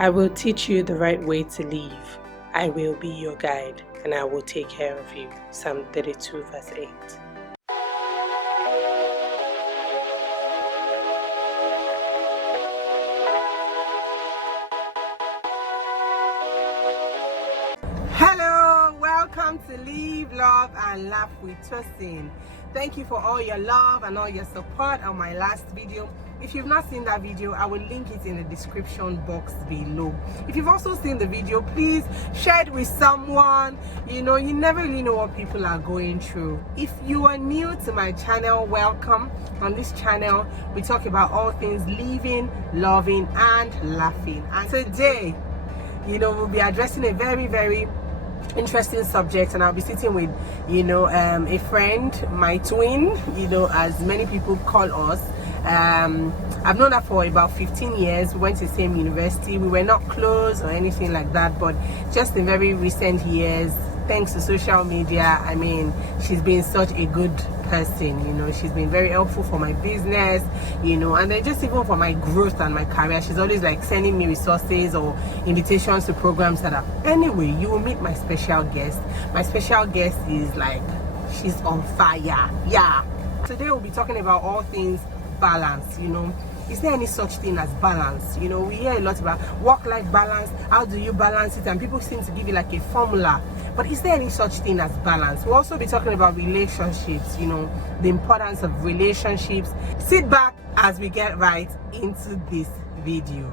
I will teach you the right way to live. I will be your guide, and I will take care of you. Psalm 32 verse 8. Hello, welcome to Live, Love and Laugh with Tosin. Thank you for all your love and all your support on my last video. If you've not seen that video, I will link it in the description box below. If you've also seen the video, please share it with someone. You never really know what people are going through. If you are new to my channel, welcome. On this channel, we talk about all things living, loving and laughing. And today, we'll be addressing a very, very interesting subject, and I'll be sitting with a friend, my twin, as many people call us. I've known her for about 15 years. We went to the same university. We were not close or anything like that, but just in very recent years, thanks to social media, she's been such a good person. She's been very helpful for my business, and then just even for my growth and my career. She's always like sending me resources or invitations to programs that are. Anyway, you will meet my special guest. My special guest is like, she's on fire. Yeah. Today we'll be talking about all things balance. Is there any such thing as balance? We hear a lot about work-life balance. How do you balance it? And people seem to give you like a formula. But is there any such thing as balance? We'll also be talking about relationships, the importance of relationships. Sit back as we get right into this video.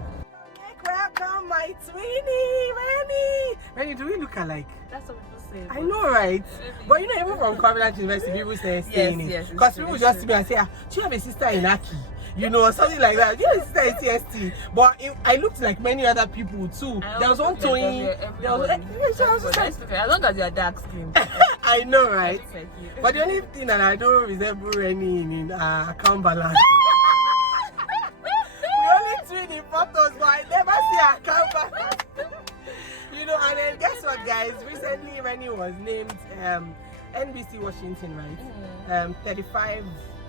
Welcome my twinnie, Renny. Renny, do we look alike? That's what people say. I know, right? But even from Covenant University, people say saying it. Yes. Because people just see me and say, do you have a sister in Aki? Or something like that. You have a sister in TST. But I looked like many other people too. There was one twin. As long as you're dark skinned. I know, right? Like you. But the only thing that I don't resemble Renny in account balance. We only twin in photos, but I never see account balance. And then guess what, guys? Recently, Renny was named NBC Washington, right? 35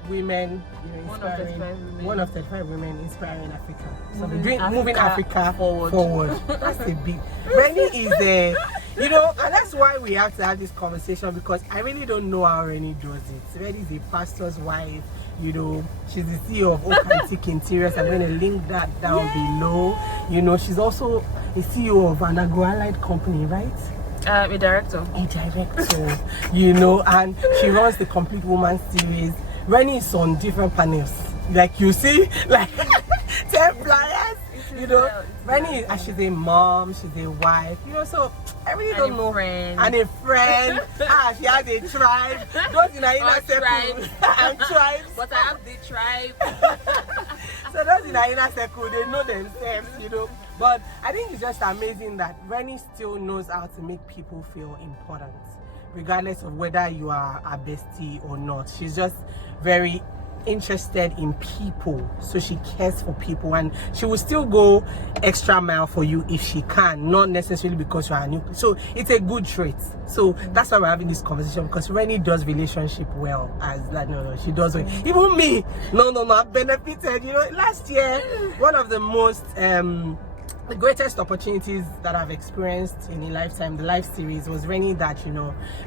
women, inspiring. One of 35 women inspiring Africa. So moving Africa forward. That's a big. Renny is there, and that's why we have to have this conversation, because I really don't know how Renny does it. Renny is a pastor's wife. She's the CEO of Oak Interiors. I'm going to link that down below. She's also a CEO of an agro-allied company, right? A director. And she runs the Complete Woman series. Renny is on different panels. Like you see, like 10 flyers. Renny, she's a mom, she's a wife. So I really don't know. And a friend. She has a tribe. Those in her inner circle. And tribes. But I have the tribe. So those in her inner circle, they know themselves, But I think it's just amazing that Renny still knows how to make people feel important, regardless of whether you are a bestie or not. She's just very interested in people, so she cares for people, and she will still go extra mile for you if she can, not necessarily because you are new. So it's a good trait. So that's why we're having this conversation, because Renny does relationship well. She does well. Even me, I've benefited. Last year, one of the most the greatest opportunities that I've experienced in a lifetime, the live series, was Renny that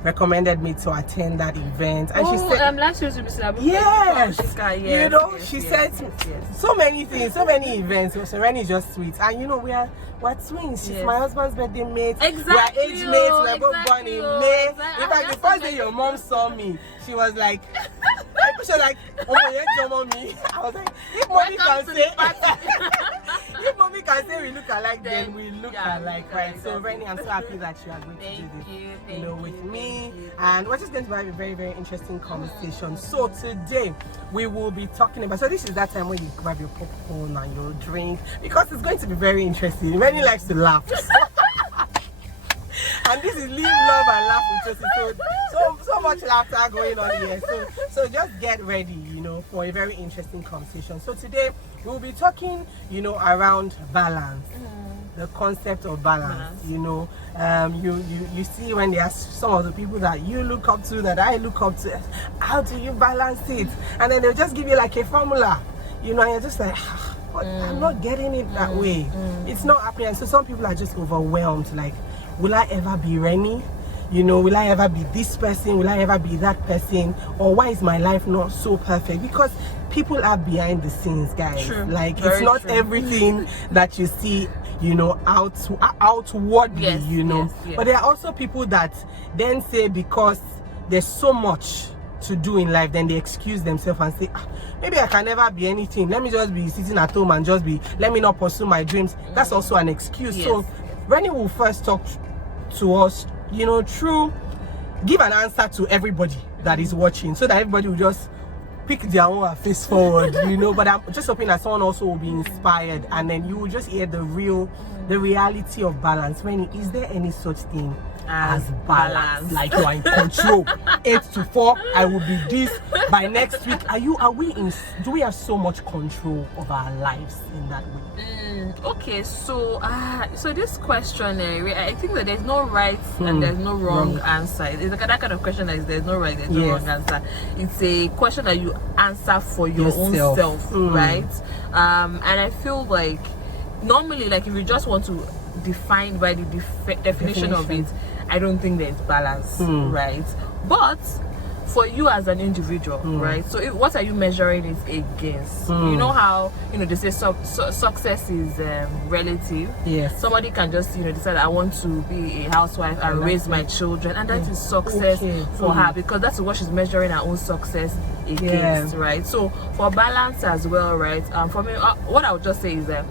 recommended me to attend that event. And she said, last year's episode. Yes. She said so many things, so many events. So Renny is just sweet. And we're twins. She's my husband's birthday mate. Exactly. We're age mates. We're both born in May. In fact, the first day your mom saw me, she was like, she was like, oh my God, mommy. I was like, if mommy can say, if mommy can say we look alike, then we look alike, right? So Renny, I'm so happy that you are going to do this, with me. And we're just going to have a very, very interesting conversation. So today we will be talking about. So this is that time when you grab your popcorn and your drink, because it's going to be very interesting. Renny likes to laugh. And this is Live, Love and Laugh with Tosin. So much laughter going on here. So just get ready, for a very interesting conversation. So today we'll be talking, around balance. The concept of balance. You see when there are some of the people that you look up to, that I look up to, how do you balance it? And then they'll just give you like a formula, and you're just like, but I'm not getting it that way. It's not happening. And so some people are just overwhelmed, like, will I ever be Renny? You know, will I ever be this person? Will I ever be that person? Or why is my life not so perfect? Because people are behind the scenes, guys. True. Like, Very it's not true. everything that you see, you know, outwardly, Yes, you know. yes. But there are also people that then say, because there's so much to do in life, then they excuse themselves and say, maybe I can never be anything. Let me just be sitting at home and let me not pursue my dreams. That's also an excuse. Yes. So Renny will first talk to us, you know, give an answer to everybody that is watching, so that everybody will just pick their own face forward, you know. But I'm just hoping that someone also will be inspired, and then you will just hear the reality of balance. Renny, is there any such thing as balance? Like, you are in control. 8 to 4, I will be this by next week. Do we have so much control of our lives in that way? Okay, so this question, I think that there's no right and there's no wrong answer. It's like that kind of question that there's no right, there's no wrong answer. It's a question that you answer for your own self, right? And I feel like normally, like, if you just want to define by the definition of it, I don't think there's balance, right? But for you as an individual, right? So what are you measuring it against? You know how, you know, they say success is relative. Yes. Somebody can just, you know, decide, I want to be a housewife and raise my children, and that is success for her, because that's what she's measuring her own success against, right? So for balance as well, right? For me, what I would just say is that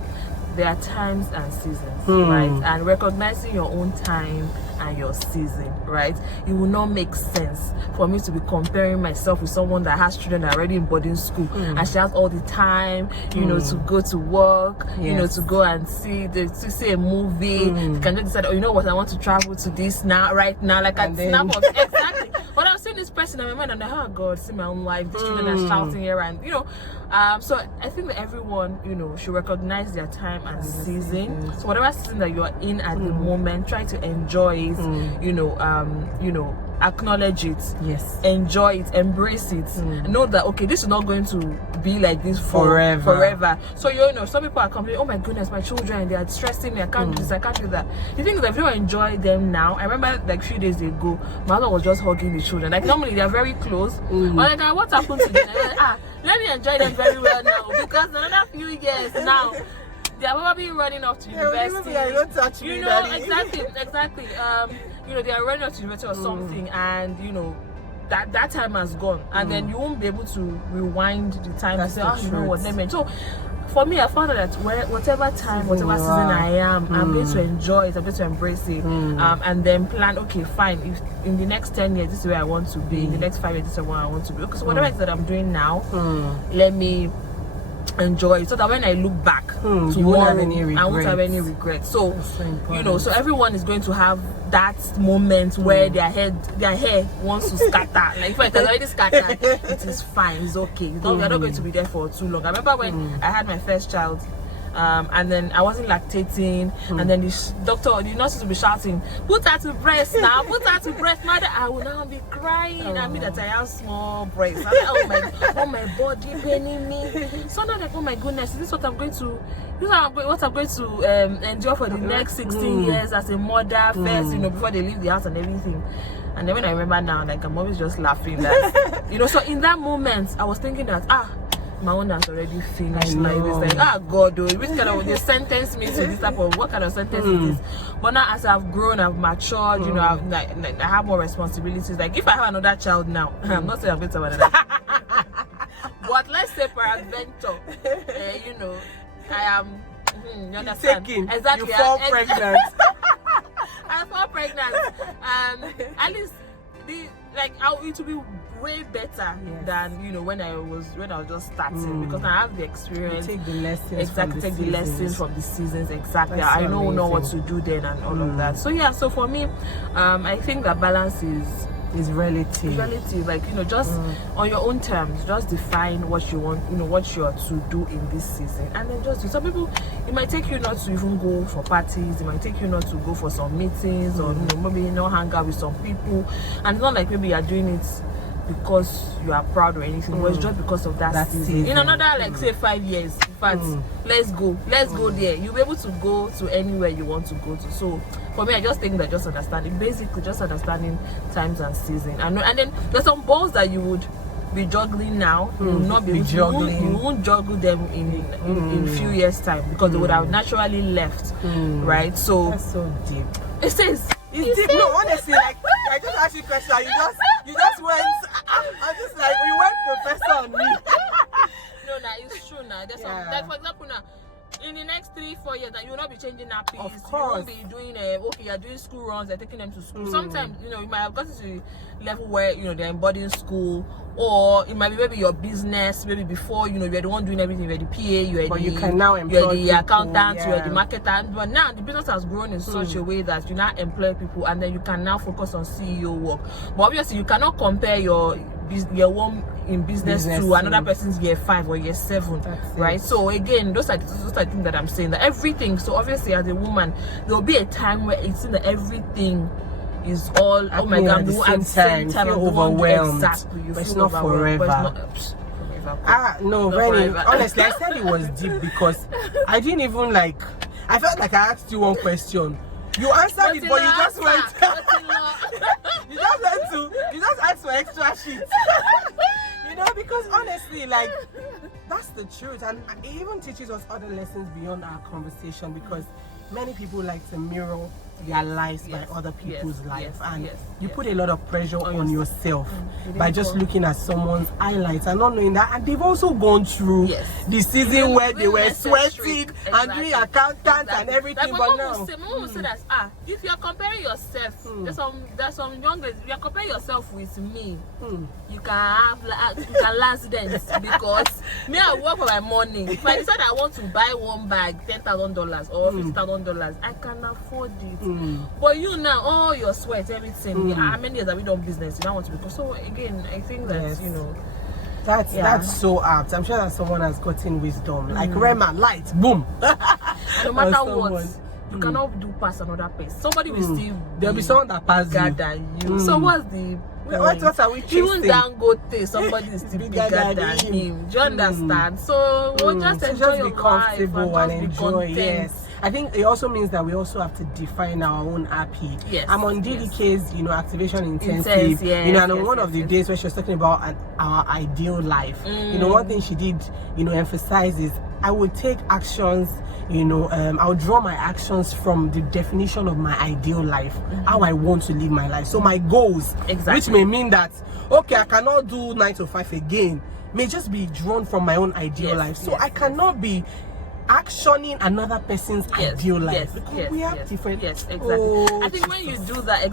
there are times and seasons, right? And recognizing your own time and your season, right? It will not make sense for me to be comparing myself with someone that has children that are already in boarding school and she has all the time, you know, to go to work, you know, to go and see a movie. You can just decide, oh, you know what, I want to travel to this right now, like I snap of exactly. But I'm seeing this person in my mind, and I'm like, oh God, see my own life. These children are shouting here, and you know. So I think that everyone, you know, should recognize their time and season. So whatever season that you are in at the moment, try to enjoy it. You know, acknowledge it. Yes. Enjoy it. Embrace it. Know that, okay, this is not going to be like this forever. So you know, some people are complaining, oh my goodness, my children, they are stressing me. I can't do this. I can't do that. The thing is, if you don't enjoy them now, I remember like a few days ago, my mother was just hugging the children. Like normally they are very close. But like, what happened to them? Like, let me enjoy them very well now, because another few years now they are probably running off to university. Don't touch me, you know, Daddy. exactly. You know, they are running off to university or something, and you know that time has gone, and then you won't be able to rewind the time and say, oh, you know what they meant. So for me, I found out that whatever time, whatever season I am, I'm going to enjoy it, I'm going to embrace it, and then plan, okay, fine, if in the next 10 years this is where I want to be, in the next 5 years this is where I want to be. Okay, so whatever it is that I'm doing now, let me enjoy it, so that when I look back tomorrow, I won't have any regrets. So you know, so everyone is going to have that moment where their hair wants to scatter. Like if it has already scattered, it is fine, it's okay. You're not going to be there for too long. I remember when I had my first child, and then I wasn't lactating, and then the nurses will be shouting, put her to breast now, put her to breast. Mother, I will now be crying. I mean that I have small breasts. I'm like, oh my body paining me. So now like, oh my goodness, is this what I'm going to endure for the next 16 years as a mother first, you know, before they leave the house and everything. And then when I remember now, like I'm always just laughing that, you know. So in that moment, I was thinking that my own has already finished. Like it's like, God, which kind of, they sentenced me to this type of, what kind of sentence is this? But now as I've grown, I've matured, you know, I have more responsibilities. Like if I have another child now, I'm not saying I'm going to have another. But let's say peradventure, you know, I am, you understand? Exactly. You fall pregnant. I fall pregnant. At least it will be way better than, you know, when I was just starting, because I have the experience. You take the lessons. Exactly, take the lessons from the seasons. Exactly. I know what to do then and all of that. So yeah, so for me, I think that balance is relative. Like, you know, just on your own terms, just define what you want, you know, what you're to do in this season, and then just do. Some people, it might take you not to even go for parties, it might take you not to go for some meetings, or you know, maybe not hang out with some people, and it's not like maybe you're doing it because you are proud or anything, but it's just because of that season. In another, like say 5 years, fact, let's go there. You'll be able to go to anywhere you want to go to. So for me, I just think that just understanding, basically just understanding times and season. And then there's some balls that you would be juggling now, you will not be juggling. You won't juggle them in few years time, because they would have naturally left, right? So that's so deep. It says it's deep. No, honestly, like I just asked you a question, you just went. I'm just like, you went professor on me. No, it's true now. There's some, like for example now, in the next 3-4 years, that you will not be changing nappies. Of course. You won't be doing okay, you're doing school runs, they're taking them to school. Sometimes, you might have gotten to a level where, they're in boarding school, or it might be maybe your business, maybe before, you're the one doing everything, you're the PA, you can now employ the accountant, you're the marketer. But now the business has grown in such a way that you now employ people, and then you can now focus on CEO work. But obviously, you cannot compare your one in business to another person's year 5 or year 7. Right? So again, those are things that I'm saying, that everything. So obviously, as a woman, there will be a time where it's in that everything is all oh my god, at the same time you're overwhelmed. Exactly, but it's not forever. No, Renny, honestly, I said it was deep because I didn't even I felt like I asked you one question. You answered it, but you just went. You just asked for extra sheets. Because honestly, that's the truth, and it even teaches us other lessons beyond our conversation, because many people like to mirror their lives by other people's lives, and you put a lot of pressure on yourself by just looking at someone's highlights and not knowing that, and they've also gone through the season where they were sweating and doing accountant and everything. But now, Mom will say that if you're comparing yourself, there's some young ladies, if you're comparing yourself with me, you can last dance, because me, I work for my money. If I decide I want to buy one bag, $10,000 or $50,000, I can afford it. But you now, all your sweat, everything. How many years have we done business? You don't want to be. So again, I think that that's so apt. I'm sure that someone has gotten wisdom. Like Rema, light, boom. No matter what, you cannot do past another place. Somebody will still. There'll be someone that passes bigger than you. So what's the what are we chasing? Even Dangote, somebody is still bigger than him. Do you understand? So we'll just enjoy your be comfortable life and enjoy. Yes. I think it also means that we also have to define our own happy. I'm on DDK's, activation intensive. And on one of the days where she was talking about our ideal life, one thing she did, emphasize is I would take actions. I would draw my actions from the definition of my ideal life, how I want to live my life. So my goals, which may mean that okay, I cannot do 9 to 5 again, may just be drawn from my own ideal life. So I cannot be actioning another person's ideal life, because we have different. I think when you do that,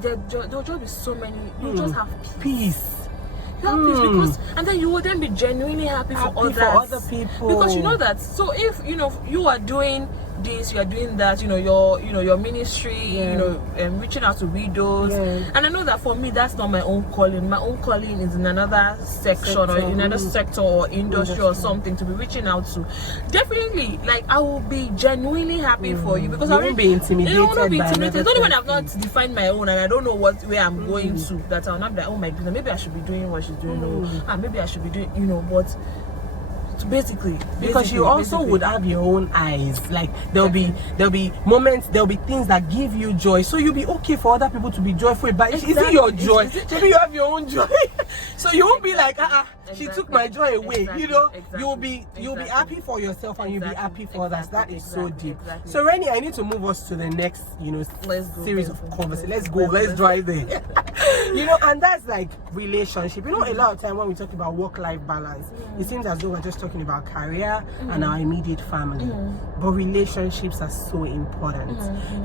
there'll just be so many. You just have peace. Because, and then you will then be genuinely happy for other people, because you know that. So if you are doing this, you are doing that, your ministry, reaching out to widows, and I know that for me that's not my own calling. My own calling is in another section or in another sector or industry or something to be reaching out to. Definitely, I will be genuinely happy for you, because I won't be intimidated. I won't be intimidated. It's only when I've not defined my own and I don't know where I'm going to, that I'll not be like, oh my goodness, maybe I should be doing what she's doing, maybe I should be doing, but basically because you also would have your own eyes. There'll be moments, there'll be things that give you joy, so you'll be okay for other people to be joyful, but is it your joy? Maybe you have your own joy. So you won't be like she took my joy away. You'll be happy for yourself, and you'll be happy for others. That is so deep. So Renny, I need to move us to the next series of conversations. Let's drive there. And that's relationship. A lot of time when we talk about work-life balance, it seems as though we're just talking about career and our immediate family, but relationships are so important.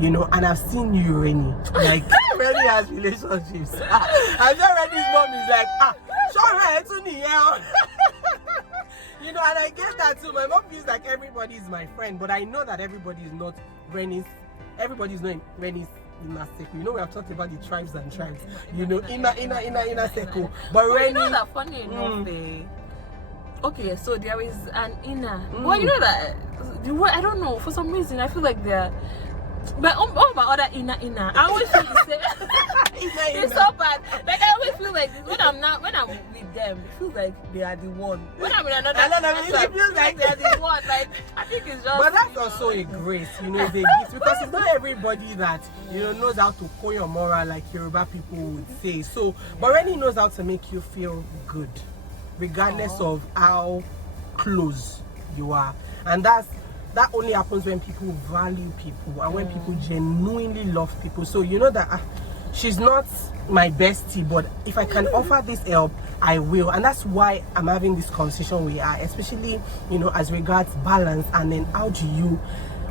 And I've seen you, Renny, Renny has relationships. I'm sure Renny's mom is like, and I get that too. My mom feels like everybody is my friend, but I know that everybody is not Renny's. Everybody's not Renny's inner circle. We have talked about the tribes and tribes. Inner circle. But Renny, that funny enough, okay, so there is an inner. Well, that I don't know, for some reason I feel like But all my other inner, I always feel it's so bad. Like I always feel like when I'm with them, it feels like they are the one. When I'm in another it feels like they are the one. Like I think it's just. But that's also a grace, you know, they gift, because it's not everybody that knows how to call your moral like Yoruba people would say. So, but Renny knows how to make you feel good, regardless of how close you are, and that only happens when people value people and when people genuinely love people. So you know that she's not my bestie, but if I can offer this help, I will. And that's why I'm having this conversation with her, especially as regards balance, and then how do you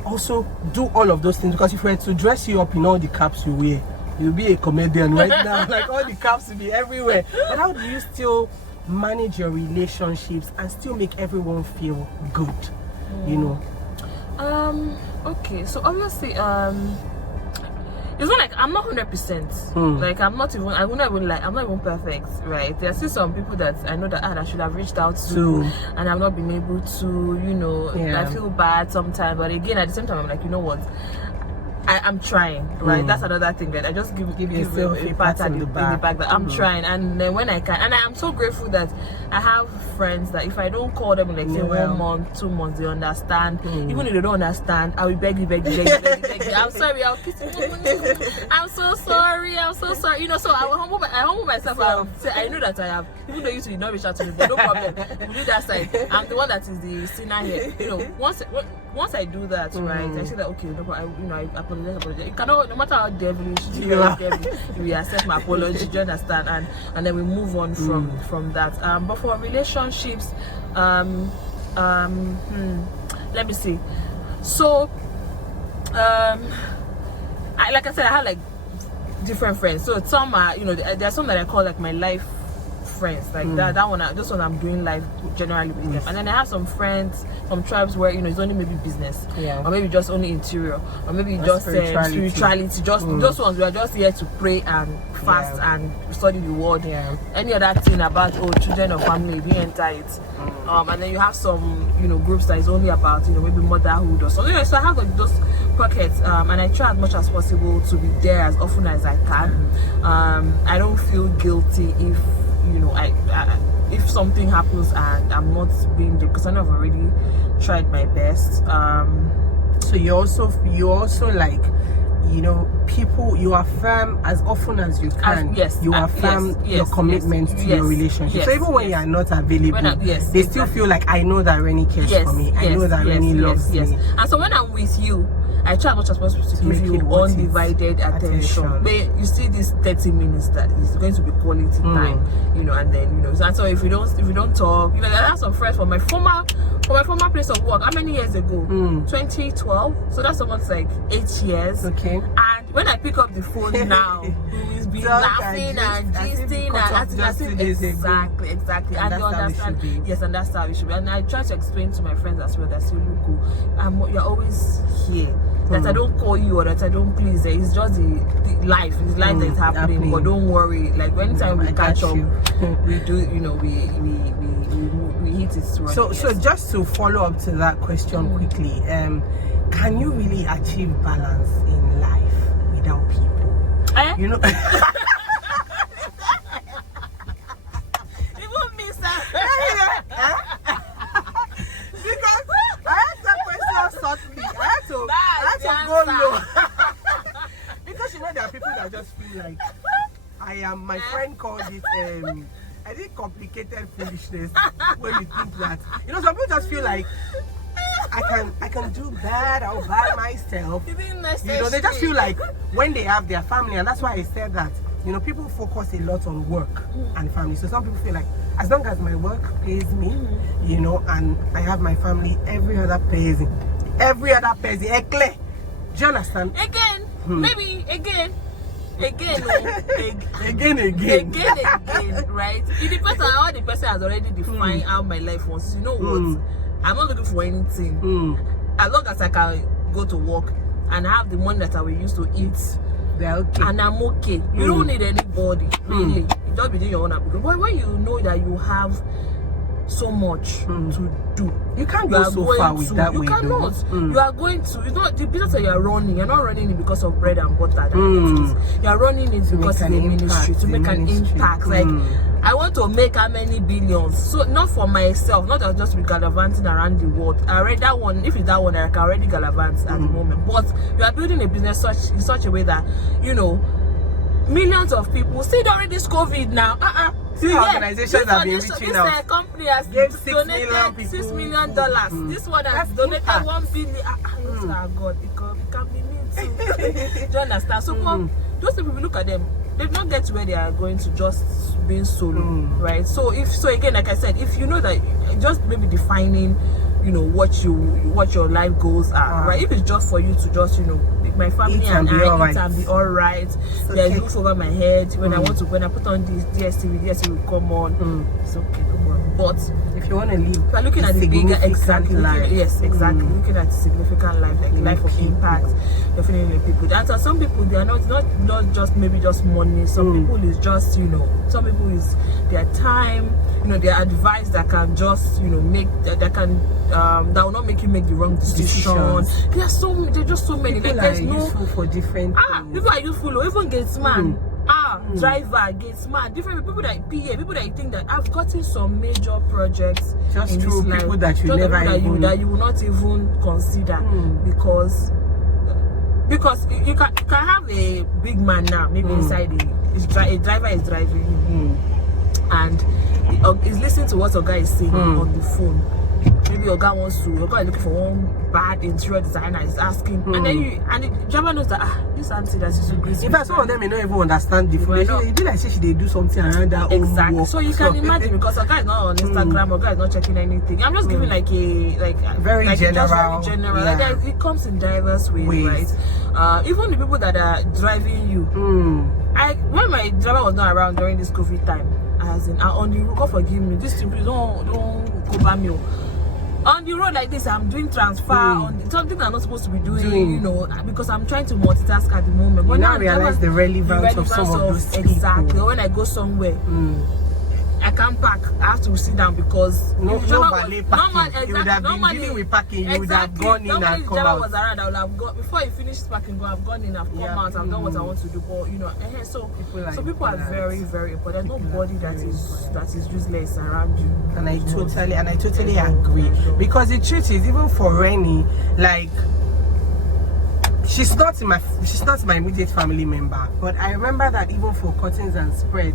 also do all of those things? Because if we were to dress you up in all the caps you wear, you'll be a comedian right now. Like all the caps will be everywhere. But how do you still manage your relationships and still make everyone feel good? Okay, so obviously it's not like I'm not 100%. Like I'm not even perfect, right? There are still some people that I know that I should have reached out to and I've not been able to, I feel bad sometimes, but again at the same time I'm like, you know what, I'm trying, right? That's another thing that I just give yourself a pat in the back that I'm trying, and then when I can, and I am so grateful that I have friends that if I don't call them in like say 1 month, 2 months, they understand. Even if they don't understand, I will beg you. I'm sorry, I'll kiss you. I'm so sorry. So I will humble myself. I know that I have, even though you should not reach out to me, but no problem. We'll do that side. I'm the one that is the sinner here. Once I do that, right, I say that okay, I apologize. You cannot, no matter how devilish you accept my apology. Do you understand? And then we move on from that. But for relationships, let me see. So, like I said, I have like different friends. So some are, there's some that I call like my life friends, like this one I'm doing life generally with them, and then I have some friends, some tribes where it's only maybe business, or maybe just only interior, or maybe just spirituality. Just those ones we are just here to pray and fast and study the word. Any other thing about children or family, we enter it. And then you have some groups that is only about maybe motherhood or something. So I have like those pockets, and I try as much as possible to be there as often as I can. I don't feel guilty if something happens and I'm not being there, because I know I've already tried my best. So you also like people, you affirm as often as you can. You affirm your commitment to your relationship. So even when you are not available, they still feel like, I know that Renny cares for me. I know that Renny loves me. And so when I'm with you, I try as much as possible to give you undivided attention. But you see this 30 minutes that is going to be quality time, and then and so if we don't talk, I have some friends from my former place of work. How many years ago? 2012. So that's almost like 8 years. Okay. And when I pick up the phone now, we will be laughing and gisting and acting exactly. And they understand. Yes, and that's how it should be. And I try to explain to my friends as well that you're always here. That I don't call you or that I don't please. It's just the life. It's life that's happening. But don't worry. Like anytime we catch up, we do. We hit it. So just to follow up to that question quickly, can you really achieve balance in life without people? Even me, sir. Because I asked that question subtly. I had to go low. Because there are people that just feel like my friend called it I think complicated foolishness, when you think that some people just feel like I can do that all by myself. They just feel like when they have their family, and that's why I said that people focus a lot on work and family. So some people feel like as long as my work pays me, and I have my family, every other person. Do you understand? Maybe again, right? It depends on how the person has already defined how my life was. You know what? I'm not looking for anything. As long as I can go to work and have the money that I will use to eat, okay. And I'm okay. You don't need anybody, really. You just be doing your own application. But when you know that you have so much to do. You can't go so far with that way. You cannot. You are going to, you know, the business that you are running, you're not running it because of bread and butter. You are running it because it's a ministry, to make an impact. Like, I want to make how many billions. So not for myself, not just be gallivanting around the world. I read that one, if it's that one, I can already gallivant at the moment. But you are building a business in such a way that, you know, millions of people see during this COVID now. See how organizations have been reaching out. This company has donated $6 million. This one has donated $1 billion. God, it can be me too. Do you understand? So those people, look at them, they don't get to where they are going to just being solo, right? So again, like I said, if you know that, just maybe defining, you know, what your life goals are, right? If it's just for you to just, you know, my family and I eat and be all right. There's roof over my head. When I put on this DSTV will come on. It's okay, come on. But if you want to live, if you're looking at the bigger, life. Looking at significant life, like life of impact, definitely people. And so some people, they are not just maybe just money. Some people is just, you know, some people is their time, you know, their advice that can just, you know, make that will not make you make the wrong decision. There's just so many. People like, are useful for different things. People are useful, even gatesman. Driver, gatesman, different people that PA, people that you think that I've gotten some major projects just through people that you never even that you will not even consider because you can have a big man now, maybe inside a driver is driving you and is listening to what a guy is saying on the phone. Maybe your guy is looking for one bad interior designer, is asking, and then the driver knows that this auntie that is so great. In fact, some of them may not even understand the phone. They do like say they do something around that. Exactly. So you can imagine, because a guy is not on Instagram, or guy is not checking anything. I'm just giving like very general. Yeah. Like, it comes in diverse ways, right? Even the people that are driving you. When my driver was not around during this COVID time, as in on the road, God forgive me, this thing, please don't cover me. On the road like this, I'm doing transfer on something I'm not supposed to be doing, you know, because I'm trying to multitask at the moment. But now I realize the relevance of some of those people. Exactly. When I go somewhere, I can't park. I have to sit down because no ballet parking. You would have been dealing with parking. You would have gone in and come out. Was around, I would have gone before you finish parking. I've gone in, I've come out, I've done what I want to do. But you know, so people are very, very important. There's nobody that is useless around you. And I totally agree, because the truth is, even for Renny, like, she's not my immediate family member, but I remember that even for curtains and spread,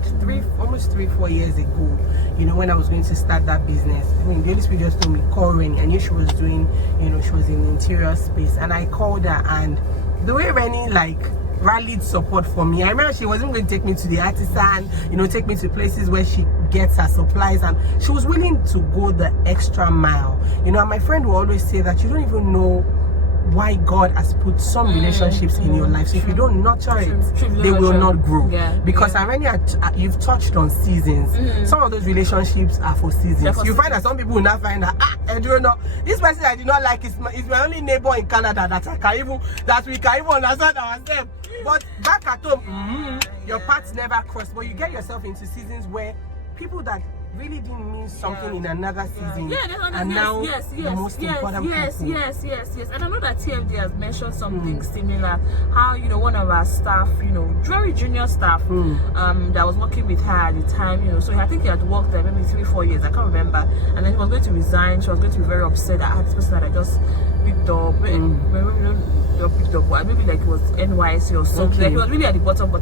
almost 3-4 years ago, you know, when I was going to start that business, I mean, the Holy Spirit just told me, call Renny. I knew she was doing, you know, she was in interior space, and I called her, and the way Renny like rallied support for me, I remember she wasn't going to take me to the artisan, you know, take me to places where she gets her supplies, and she was willing to go the extra mile, you know. And my friend will always say that you don't even know why God has put some relationships in your life. So if you don't nurture it, they will not grow. Because already you've touched on seasons. Some of those relationships are for seasons. You find that some people will not find that I don't know, this person I do not like is my only neighbor in Canada that we can even understand ourselves. But back at home, your paths never cross. But you get yourself into seasons where people that really didn't mean something in another season, and now the most important people. Yes. And I know that TFD has mentioned something similar. How, you know, one of our staff, you know, very junior staff, that was working with her at the time, you know. So I think he had worked there maybe 3-4 years. I can't remember. And then he was going to resign. She was going to be very upset that this person that I just picked up, maybe like it was NYC or something. Like, it was really at the bottom,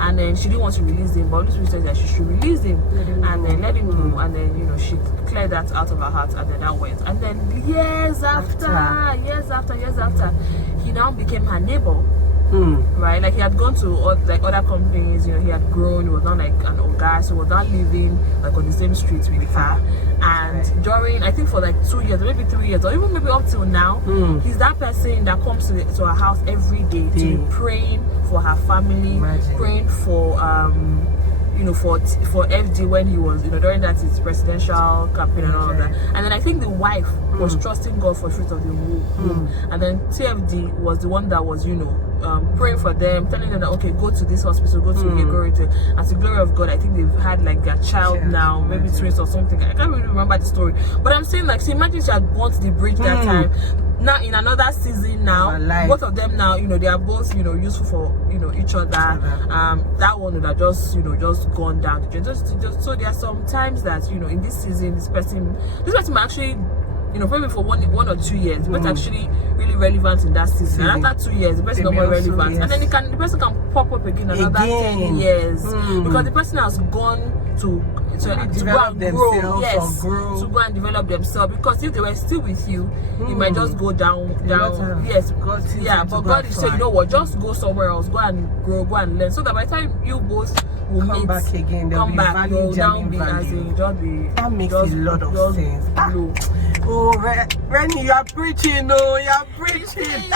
and then she didn't want to release him, but this person said that she should release him and then let him go, and then, you know, she cleared that out of her heart, and then that went. And then years after, he now became her neighbor. Right, like he had gone to like other companies, you know, he had grown, he was not like an old guy, so he was not living like on the same streets with her. And during, I think for like 2 years, maybe 3 years, or even maybe up till now, he's that person that comes to her house every day to be praying for her family, praying for you know, for FD when he was, you know, during that his presidential campaign and all of that. And then I think the wife was trusting God for fruit of the womb. And then TFD was the one that was, you know, praying for them, telling them that, okay, go to this hospital, go to here, go to. As the glory of God, I think they've had like their child now, maybe twins or something. I can't really remember the story. But I'm saying, like, so imagine she had burnt the bridge that time. Now in another season now, both of them now, you know, they are both, you know, useful for, you know, each other. That one would have just, you know, just gone down. Just so there are some times that, you know, in this season, this person actually, you know, probably for 1 or 2 years, but actually really relevant in that season. And after 2 years, the person is not more relevant, and then the person can pop up again another 10 years because the person has gone to go and grow, to go and develop themselves. Because if they were still with you, it might just go down. Yes, but God is saying, you know what, just go somewhere else, go and grow, go and learn, so that by the time you both will come meet, back again, come back, you'll now be as in that makes a lot of sense. Oh, Renny, you are preaching, you are preaching.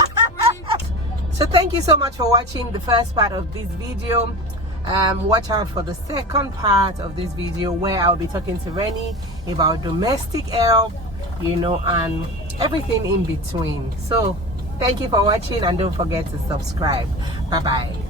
So thank you so much for watching the first part of this video. Watch out for the second part of this video, where I'll be talking to Renny about domestic help, you know, and everything in between. So thank you for watching, and don't forget to subscribe. Bye bye.